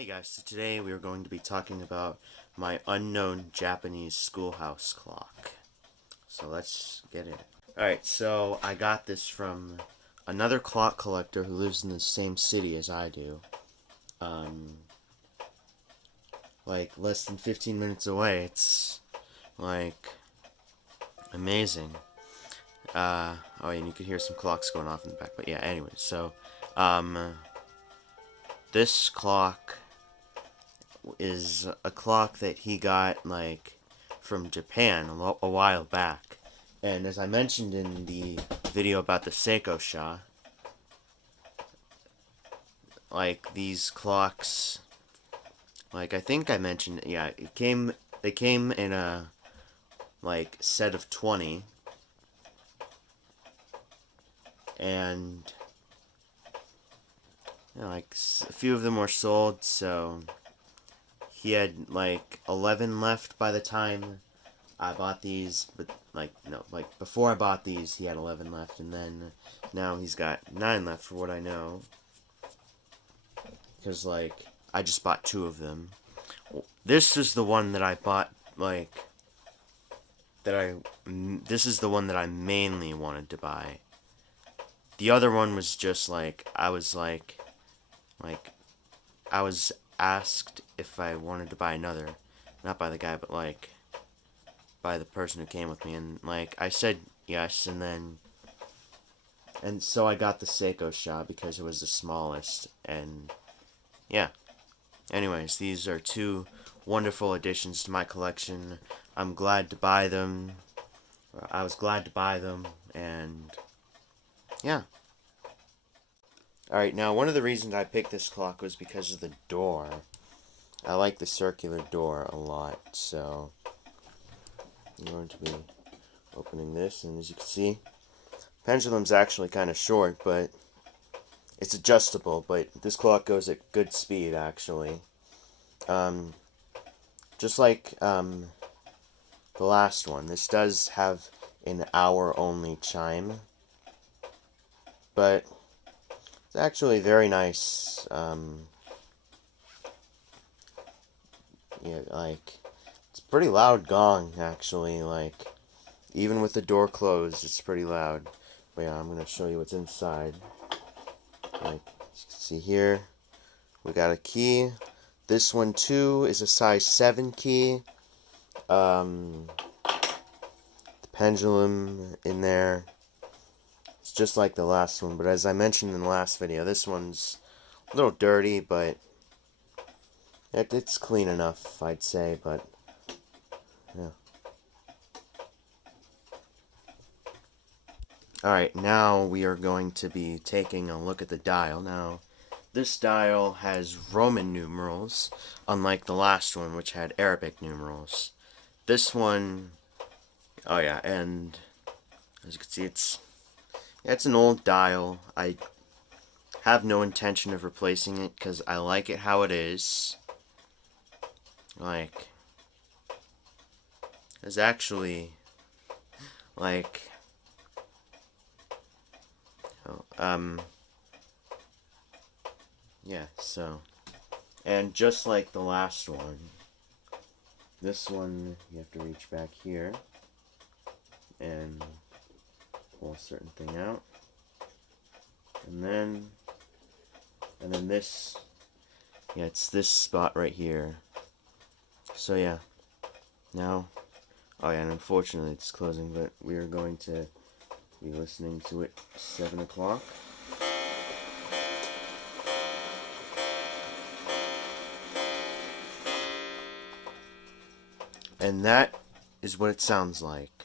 Hey guys, so today we are going to be talking about my unknown Japanese schoolhouse clock. So let's get in. Alright, so I got this from another clock collector who lives in the same city as I do. Like less than 15 minutes away. It's like amazing. Oh, and you could hear some clocks going off in the back. But yeah, anyway, so this clock is a clock that he got like from Japan a while back. And as I mentioned in the video about the Seikosha, like these clocks, like I think I mentioned, yeah, they came in a like set of 20, and you know, like a few of them were sold, so he had like 11 left by the time I bought these, but like no, like before I bought these, he had 11 left, and then now he's got 9 left for what I know. Because like I just bought 2 of them. This is the one that I bought like this is the one that I mainly wanted to buy. The other one was just like I was I was asked if I wanted to buy another, not by the guy, but like by the person who came with me, and like I said yes, and so I got the Seikosha because it was the smallest, and yeah. Anyways, these are 2 wonderful additions to my collection. I'm glad to buy them. I was glad to buy them, and yeah. Alright, now one of the reasons I picked this clock was because of the door. I like the circular door a lot, so I'm going to be opening this, and as you can see, pendulum's actually kind of short, but it's adjustable, but this clock goes at good speed, actually. Just like the last one, this does have an hour-only chime, but it's actually very nice. Yeah, like, it's a pretty loud gong, actually, like, even with the door closed, it's pretty loud. But yeah, I'm going to show you what's inside. Like, as you can see here, we got a key. This one, too, is a size 7 key. The pendulum in there. It's just like the last one, but as I mentioned in the last video, this one's a little dirty, but it's clean enough, I'd say, but yeah. Alright, now we are going to be taking a look at the dial. Now, this dial has Roman numerals, unlike the last one, which had Arabic numerals. This one, oh yeah, and as you can see, it's an old dial. I have no intention of replacing it because I like it how it is. Like, it's actually, like, yeah, so, and just like the last one, this one, you have to reach back here and pull a certain thing out, and then this, yeah, it's this spot right here. So yeah, now, oh yeah, and unfortunately it's closing, but we are going to be listening to it 7 o'clock. And that is what it sounds like.